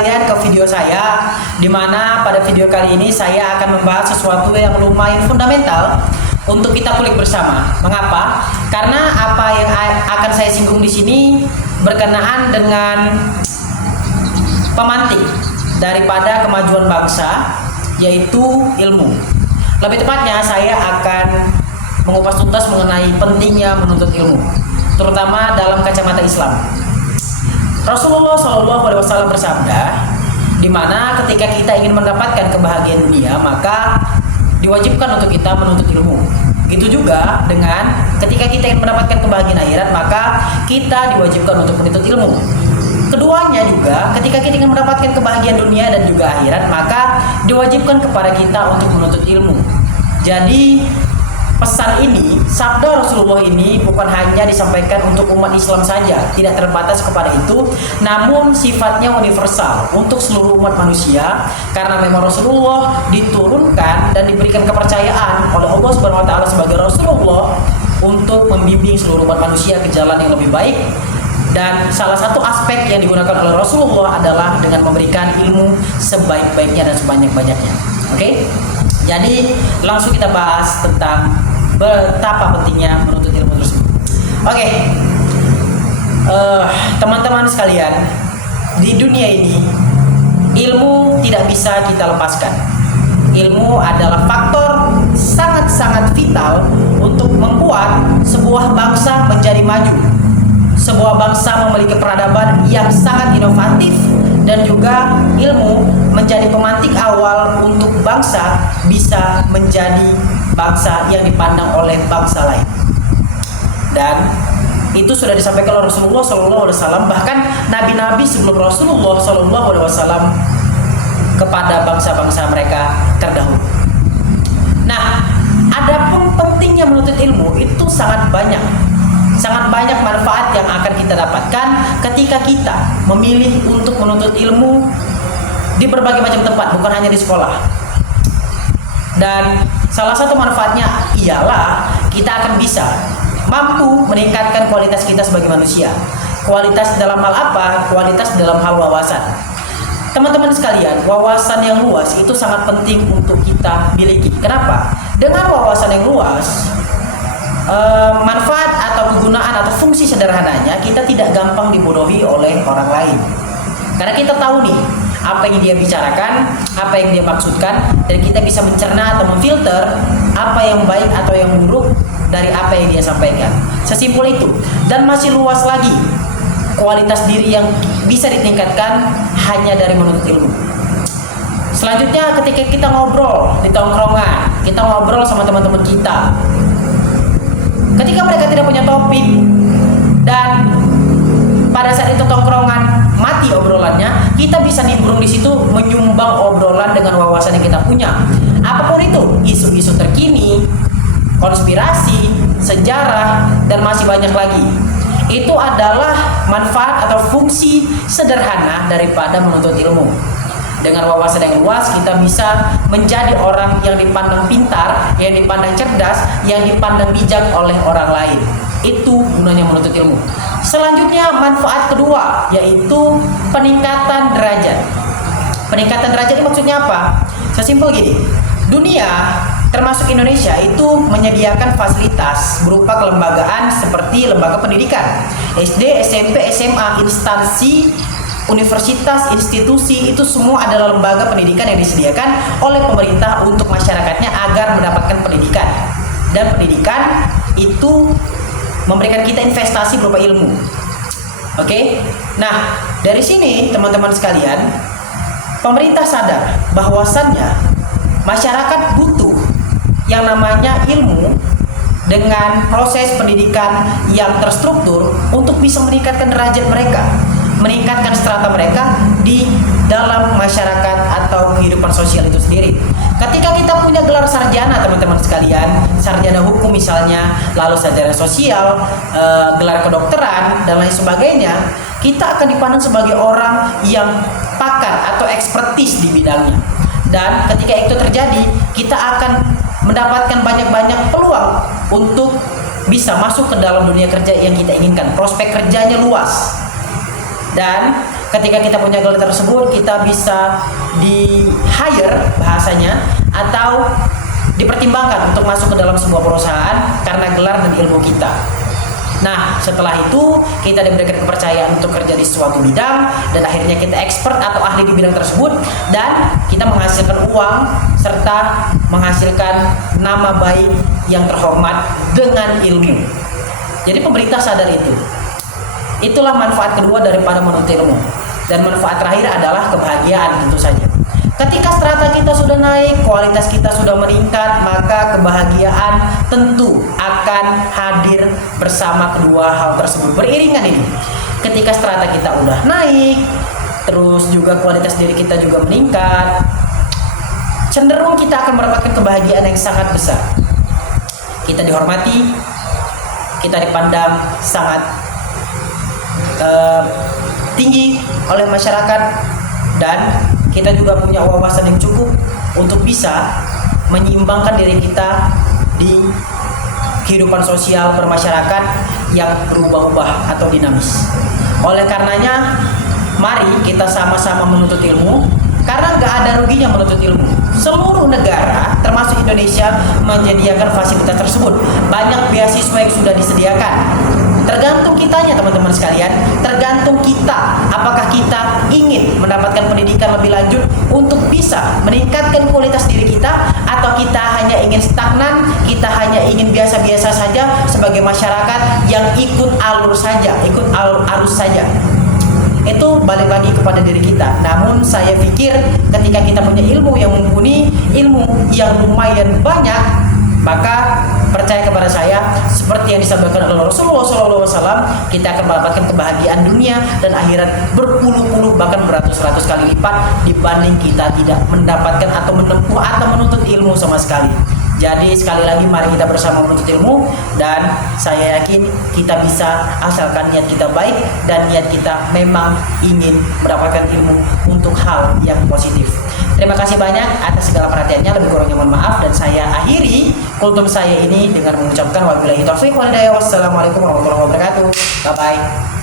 sekalian ke video saya, di mana pada video kali ini saya akan membahas sesuatu yang lumayan fundamental untuk kita kulik bersama. Mengapa? Karena apa yang akan saya singgung di sini berkenaan dengan pemantik daripada kemajuan bangsa, yaitu ilmu. Lebih tepatnya saya akan mengupas tuntas mengenai pentingnya menuntut ilmu, terutama dalam kacamata Islam. Rasulullah SAW bersabda, di mana ketika kita ingin mendapatkan kebahagiaan dunia, maka diwajibkan untuk kita menuntut ilmu. Itu juga dengan ketika kita ingin mendapatkan kebahagiaan akhirat, maka kita diwajibkan untuk menuntut ilmu. Keduanya juga, ketika kita ingin mendapatkan kebahagiaan dunia dan juga akhirat, maka diwajibkan kepada kita untuk menuntut ilmu. Jadi pesan ini, sabda Rasulullah ini bukan hanya disampaikan untuk umat Islam saja, tidak terbatas kepada itu, namun sifatnya universal untuk seluruh umat manusia, karena memang Rasulullah diturunkan dan diberikan kepercayaan oleh Allah Subhanahu wa taala sebagai Rasulullah untuk membimbing seluruh umat manusia ke jalan yang lebih baik. Dan salah satu aspek yang digunakan oleh Rasulullah adalah dengan memberikan ilmu sebaik-baiknya dan sebanyak-banyaknya. Oke? Jadi langsung kita bahas tentang betapa pentingnya menuntut ilmu tersebut. Oke, teman-teman sekalian, di dunia ini ilmu tidak bisa kita lepaskan. Ilmu adalah faktor sangat-sangat vital untuk membuat sebuah bangsa menjadi maju. Sebuah bangsa memiliki peradaban yang sangat inovatif, dan juga ilmu menjadi pemantik awal untuk bangsa bisa menjadi bangsa yang dipandang oleh bangsa lain. Dan itu sudah disampaikan oleh Rasulullah SAW, bahkan nabi-nabi sebelum Rasulullah SAW kepada bangsa-bangsa mereka terdahulu. Nah, adapun pentingnya menuntut ilmu itu sangat banyak manfaat yang akan kita dapatkan ketika kita memilih untuk menuntut ilmu di berbagai macam tempat, bukan hanya di sekolah. Dan salah satu manfaatnya ialah kita akan bisa mampu meningkatkan kualitas kita sebagai manusia. Kualitas dalam hal apa? Kualitas dalam hal wawasan. Teman-teman sekalian, wawasan yang luas itu sangat penting untuk kita miliki. Kenapa? Dengan wawasan yang luas, manfaat atau kegunaan atau fungsi sederhananya, kita tidak gampang dibodohi oleh orang lain. Karena kita tahu nih apa yang dia bicarakan, apa yang dia maksudkan, dan kita bisa mencerna atau memfilter apa yang baik atau yang buruk dari apa yang dia sampaikan. Sesimpel itu. Dan masih luas lagi kualitas diri yang bisa ditingkatkan hanya dari menuntut ilmu. Selanjutnya, ketika kita ngobrol di tongkrongan, kita ngobrol sama teman-teman kita, ketika mereka tidak punya topik dan pada saat itu tongkrongan mati obrolannya, kita bisa nimbrung di situ menyumbang obrolan dengan wawasan yang kita punya. Apapun itu, isu-isu terkini, konspirasi, sejarah, dan masih banyak lagi. Itu adalah manfaat atau fungsi sederhana daripada menuntut ilmu. Dengan wawasan yang luas, kita bisa menjadi orang yang dipandang pintar, yang dipandang cerdas, yang dipandang bijak oleh orang lain. Itu gunanya menuntut ilmu. Selanjutnya, manfaat kedua yaitu peningkatan derajat. Peningkatan derajat ini maksudnya apa? Sesimpel gini, dunia termasuk Indonesia itu menyediakan fasilitas berupa kelembagaan seperti lembaga pendidikan, SD, SMP, SMA, instansi, universitas, institusi, itu semua adalah lembaga pendidikan yang disediakan oleh pemerintah untuk masyarakatnya agar mendapatkan pendidikan. Dan pendidikan itu memberikan kita investasi berupa ilmu. Oke? Nah, dari sini teman-teman sekalian, pemerintah sadar bahwasannya masyarakat butuh yang namanya ilmu dengan proses pendidikan yang terstruktur untuk bisa meningkatkan derajat mereka, meningkatkan strata mereka di dalam masyarakat atau kehidupan sosial itu sendiri. Ketika kita punya gelar sarjana, teman-teman sekalian, sarjana hukum misalnya, lalu sarjana sosial, gelar kedokteran, dan lain sebagainya, kita akan dipandang sebagai orang yang pakar atau ekspertis di bidangnya. Dan ketika itu terjadi, kita akan mendapatkan banyak-banyak peluang untuk bisa masuk ke dalam dunia kerja yang kita inginkan. Prospek kerjanya luas. Dan Ketika kita punya gelar tersebut, kita bisa di hire bahasanya atau dipertimbangkan untuk masuk ke dalam sebuah perusahaan karena gelar dan ilmu kita. Nah, setelah itu kita diberikan kepercayaan untuk kerja di suatu bidang dan akhirnya kita expert atau ahli di bidang tersebut dan kita menghasilkan uang serta menghasilkan nama baik yang terhormat dengan ilmu. Jadi pemerintah sadar itu. Itulah manfaat kedua daripada menuntut ilmu. Dan manfaat terakhir adalah kebahagiaan tentu saja. Ketika strata kita sudah naik, kualitas kita sudah meningkat, maka kebahagiaan tentu akan hadir bersama kedua hal tersebut. Beriringan ini. Ketika strata kita udah naik, terus juga kualitas diri kita juga meningkat, cenderung kita akan mendapatkan kebahagiaan yang sangat besar. Kita dihormati, kita dipandang sangat tinggi oleh masyarakat, dan kita juga punya wawasan yang cukup untuk bisa menyeimbangkan diri kita di kehidupan sosial bermasyarakat yang berubah-ubah atau dinamis. Oleh karenanya, mari kita sama-sama menuntut ilmu, karena nggak ada ruginya menuntut ilmu. Seluruh negara, termasuk Indonesia, menyediakan fasilitas tersebut. Banyak beasiswa yang sudah disediakan. Tergantung kitanya, teman-teman sekalian. Tergantung kita, apakah kita ingin mendapatkan pendidikan lebih lanjut untuk bisa meningkatkan kualitas diri kita, atau kita hanya ingin stagnan, kita hanya ingin biasa-biasa saja sebagai masyarakat yang ikut alur saja, ikut arus saja. Itu balik lagi kepada diri kita. Namun saya pikir ketika kita punya ilmu yang mumpuni, ilmu yang lumayan banyak, maka percaya kepada saya, seperti yang disampaikan oleh Rasulullah SAW, kita akan mendapatkan kebahagiaan dunia dan akhirat berpuluh-puluh bahkan beratus-ratus kali lipat dibanding kita tidak mendapatkan atau menempuh atau menuntut ilmu sama sekali. Jadi sekali lagi mari kita bersama menuntut ilmu, dan saya yakin kita bisa asalkan niat kita baik dan niat kita memang ingin mendapatkan ilmu untuk hal yang positif. Terima kasih banyak atas segala perhatiannya, lebih kurangnya mohon maaf, dan saya akhiri kultum saya ini dengan mengucapkan wabillahi taufiq wal hidayah. Wassalamualaikum warahmatullahi wabarakatuh. Bye bye.